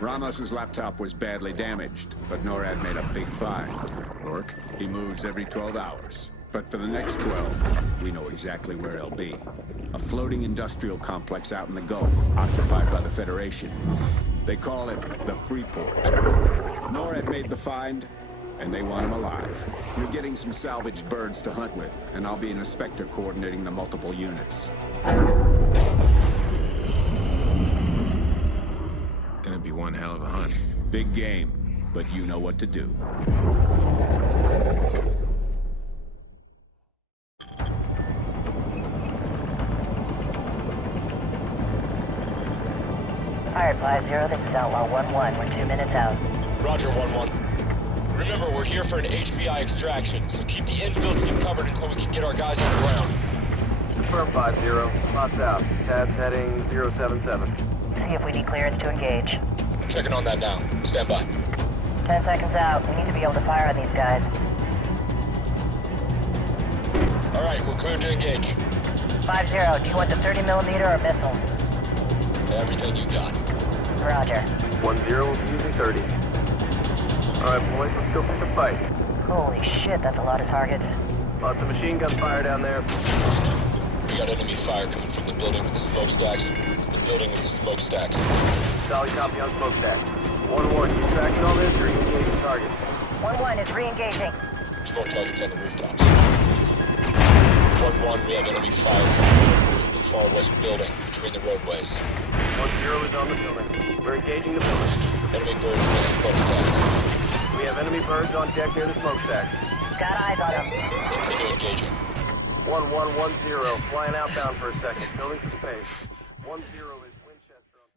Ramos's laptop was badly damaged, but NORAD made a big find. Rourke? He moves every 12 hours. But for the next 12, we know exactly where he'll be. A floating industrial complex out in the Gulf, occupied by the Federation. They call it the Freeport. NORAD made the find, and they want him alive. You're getting some salvaged birds to hunt with, and I'll be an inspector coordinating the multiple units. Gonna be one hell of a hunt. Big game, but you know what to do. Pirate 5-0, this is Outlaw 1-1. We're 2 minutes out. Roger, 1-1. Remember, we're here for an HPI extraction, so keep the infill team covered until we can get our guys on the ground. Confirm 5-0. Spots out. Tabs heading 077. See if we need clearance to engage. I'm checking on that now. Stand by. 10 seconds out. We need to be able to fire on these guys. All right, we're cleared to engage. 5-0, do you want the 30mm or missiles? Everything you got. Roger. 1-0 will be using 30. Alright, boys, let's go for the fight. Holy shit, that's a lot of targets. Lots of machine gun fire down there. We got enemy fire coming from the building with the smokestacks. It's the building with the smokestacks. Solid copy on smokestack. 1-1, you tracking all this, or are you engaging targets? 1-1 is re-engaging. There's more targets on the rooftops. 1-1, we have enemy fire coming from the roof of the far west building between the roadways. 1-0 is on the building. We're engaging the building. Enemy birds near the smokestacks. We have enemy birds on deck near the smokestack. Got eyes on them. Continue engaging. 1-1-1-0, flying outbound for a second. Building some space. 1-0 is Winchester on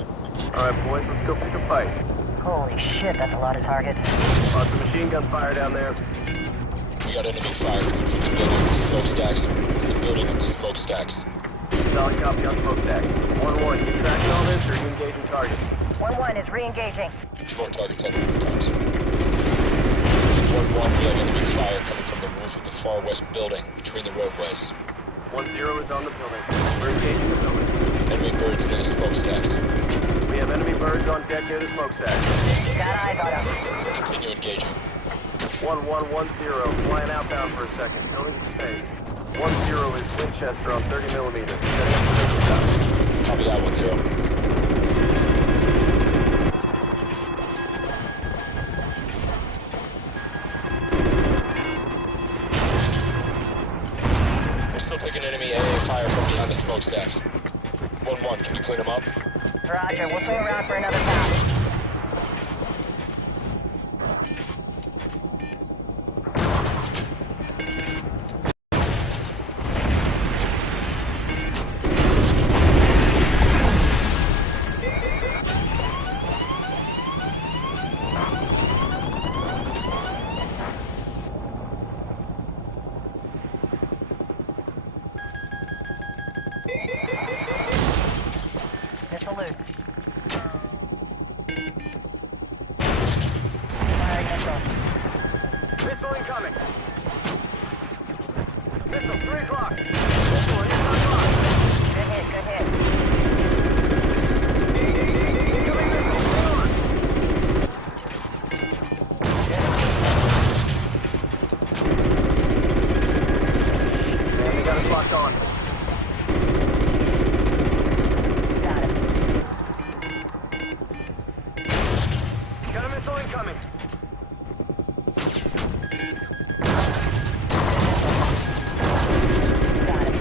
30. Alright, boys, let's go pick a fight. Holy shit, that's a lot of targets. Lots of machine gun fire down there. We got enemy fire coming from the building with the smokestacks. It's the building with the smokestacks. Solid copy on smokestack. 1-1, you tracking all this, or are you engaging targets? 1-1 is re-engaging. There's more targets on the rooftops. 1-1, we have enemy fire coming from the roof of the far west building between the roadways. 1-0 is on the building. We're engaging the building. Enemy birds near the smokestacks. We have enemy birds on deck near the smokestack. Got eyes on them. Continue engaging. 1-1-1-0, flying outbound for a second. Building some space. 1-0 is Winchester on 30mm. Setting up for the stop. Copy that, 1-0. We're still taking enemy AA fire from behind the smokestacks. 1-1, can you clean them up? Roger, we'll swing around for another pass. Missile loose. Firing missile. Missile incoming. Missile, 3 o'clock. Missile, in 3 o'clock. Good hit, good hit. Incoming missile, hold on. And they got us locked on. Got it. Got a missile incoming. Got it.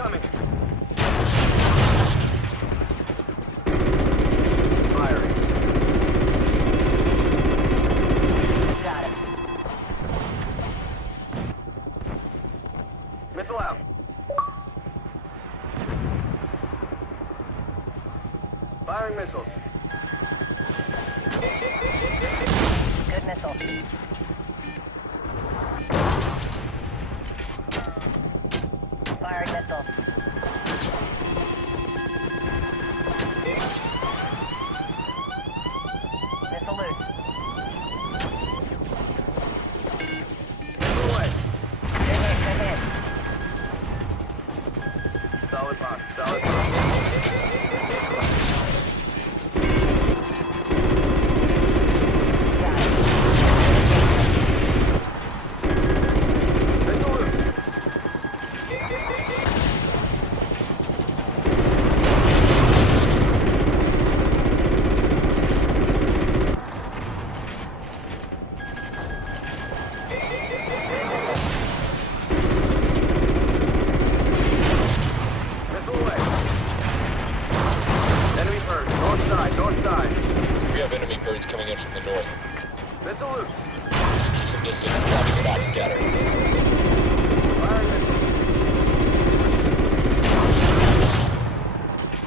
incoming! Firing. Got it. Missile out. Firing missiles. Good missile. Firing missile. Missile loose. Missile away. Good hit, good hit. Solid box, solid box. Got it. Missile loose. Missile away. Enemy bird, north side, north side. We have enemy birds coming in from the north. Missile loose. Keep some distance and copy back scatter. Firing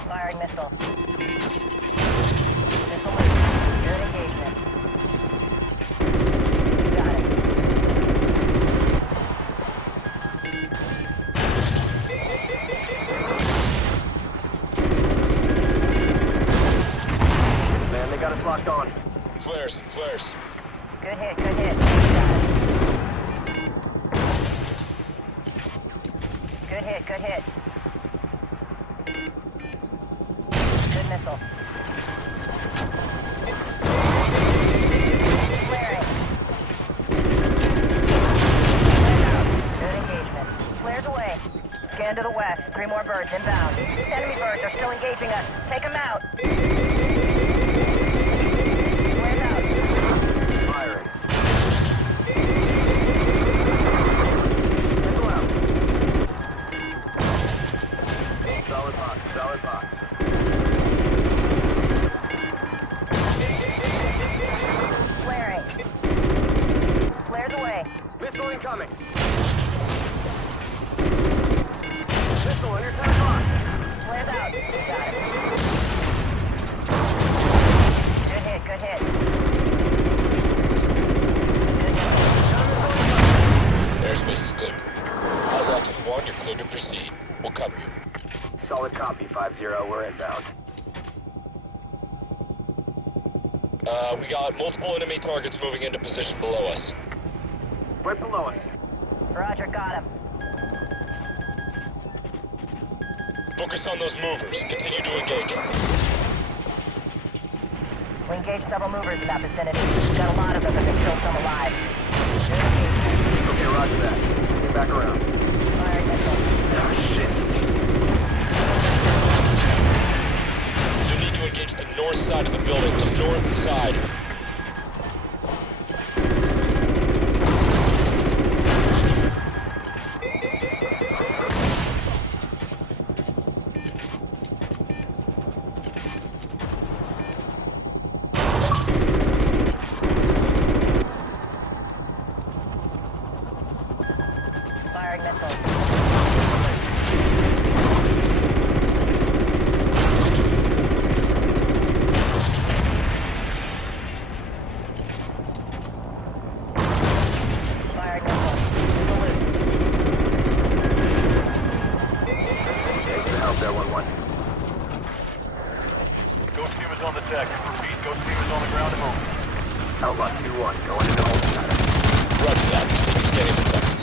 Firing missile. missile. Missile loose. You're in engagement. Got it. Man, they got us locked on. Flares, flares. Good hit, good hit. Got it. Good hit, good hit. Good missile. Flaring. Flares out. Good engagement. Flares away. Scan to the west. 3 more birds inbound. Enemy birds are still engaging us. Take them out. Flares out. Firing. Missile out. Solid box, solid box. Flaring. Flares away. Missile incoming. Missile in your center box. Flares out. Got it. Good hit, good hit. Good missile. Airspace is clear. Outlaw to 1, you're cleared to proceed. We'll cover you. Solid copy, 5-0, we're inbound. We got multiple enemy targets moving into position below us. Right below us. Roger, got him. Focus on those movers. Continue to engage. We engaged several movers in that vicinity. We got a lot of them, but they killed some alive. Good engagement. Okay, roger that. Get back around. Firing missile. Ah, shit. You need to engage the north side of the building, the north side. Firing missile. Firing missile. Missile loose. Thanks for the help there, 1-1. Ghost team is on the deck. Repeat, ghost team is on the ground and moving. Outlaw 2-1, going into hold pattern. Roger that. Continue scanning for seconds.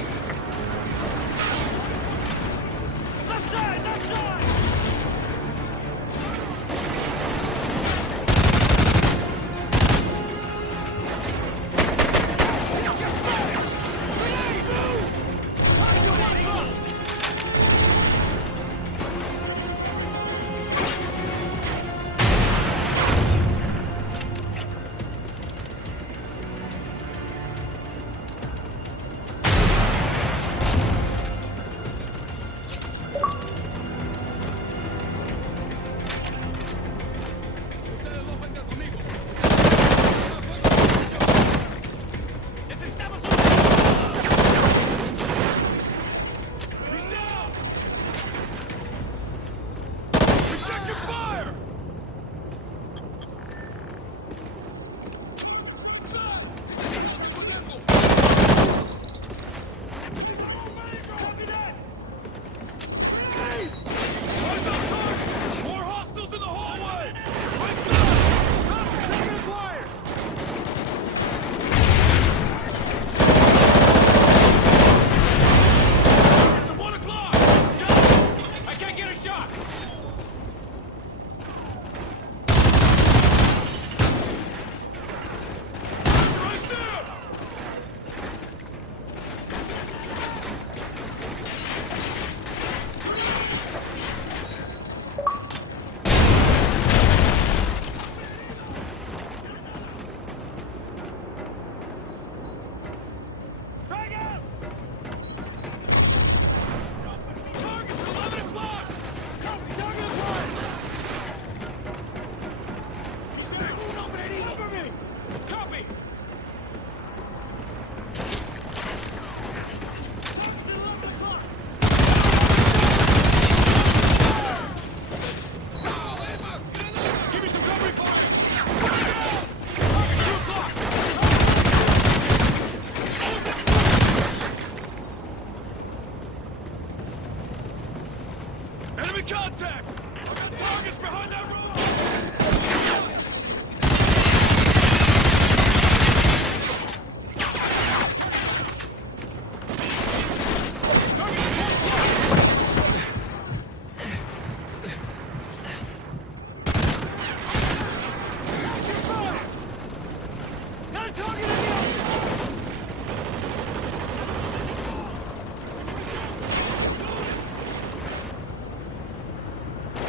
Enemy contact! I've got targets behind that road!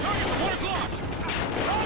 Target 1 o'clock!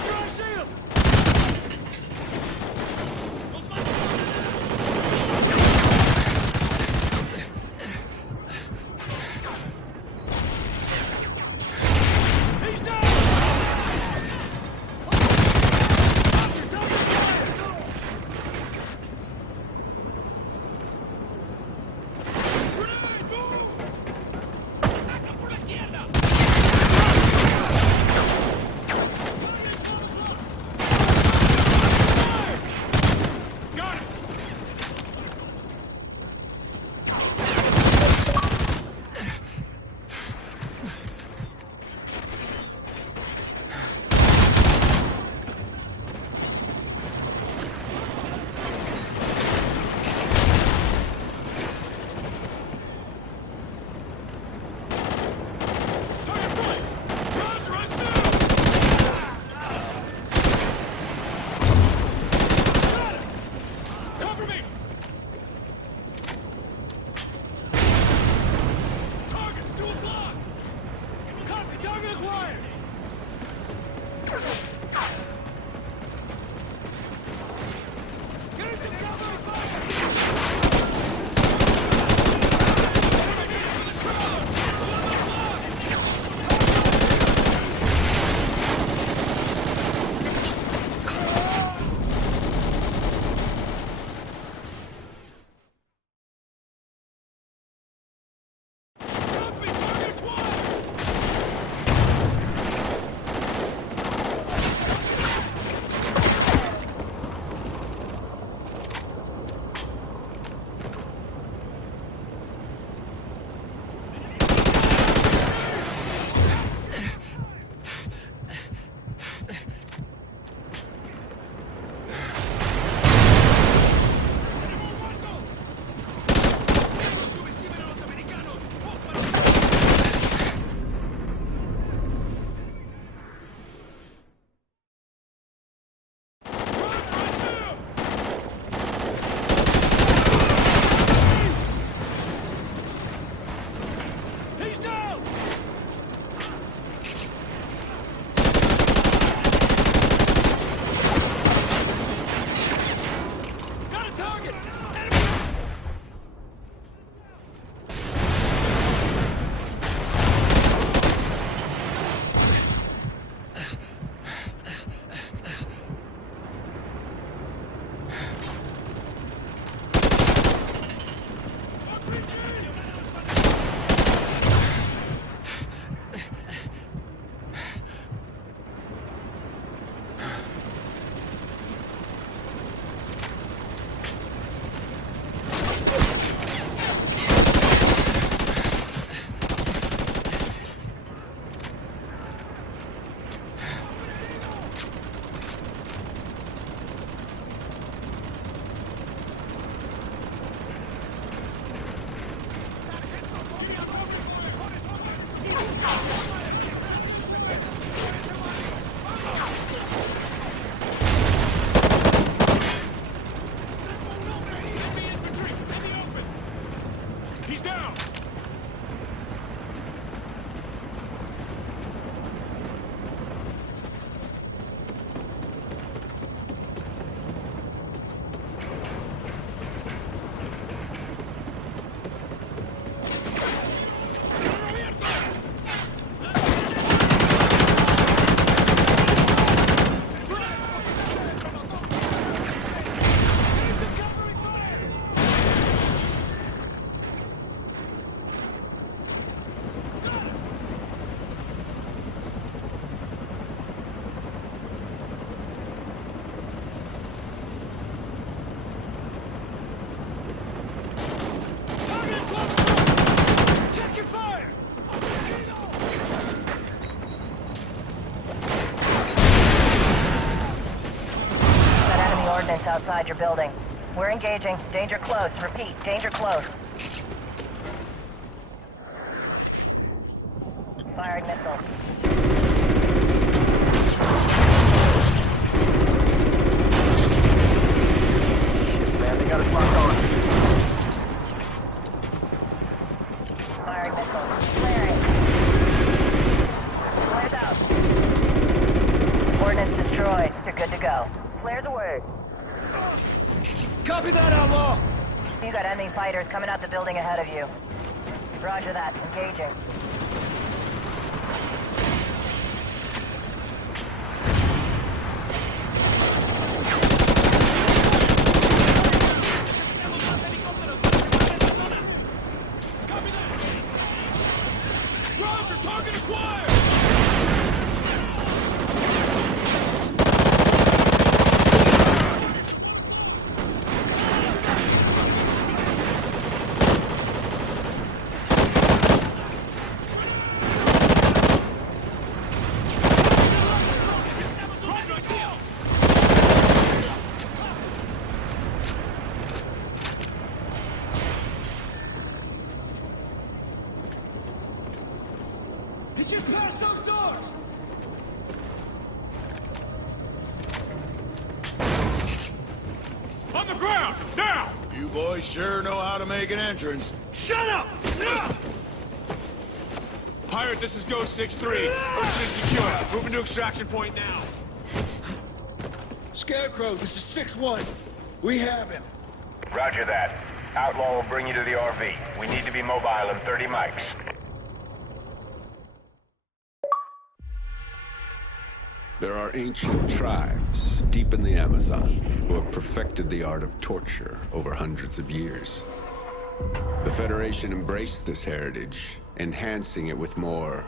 outside your building. We're engaging. Danger close. Repeat, danger close. Firing missile. Man, they got us locked on. Firing missile. Clearing. Flares out. Ordnance destroyed. You're good to go. Flares away. Copy that, Outlaw! You got enemy fighters coming out the building ahead of you. Roger that. Engaging. Roger, target acquired! It's just past those doors! On the ground! Now! You boys sure know how to make an entrance. Shut up! Pirate, this is Ghost 6-3. Ocean is secure. Moving to extraction point now. Scarecrow, this is 6-1. We have him. Roger that. Outlaw will bring you to the RV. We need to be mobile in 30 mics. There are ancient tribes deep in the Amazon who have perfected the art of torture over hundreds of years. The Federation embraced this heritage, enhancing it with more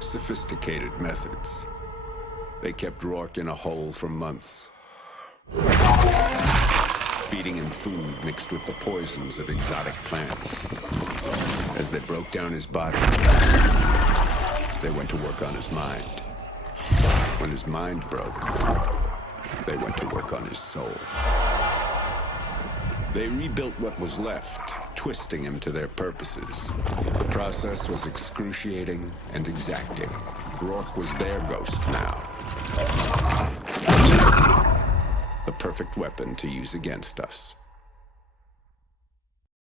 sophisticated methods. They kept Rourke in a hole for months, feeding him food mixed with the poisons of exotic plants. As they broke down his body, they went to work on his mind. When his mind broke, they went to work on his soul. They rebuilt what was left, twisting him to their purposes. The process was excruciating and exacting. Rourke was their ghost now. The perfect weapon to use against us.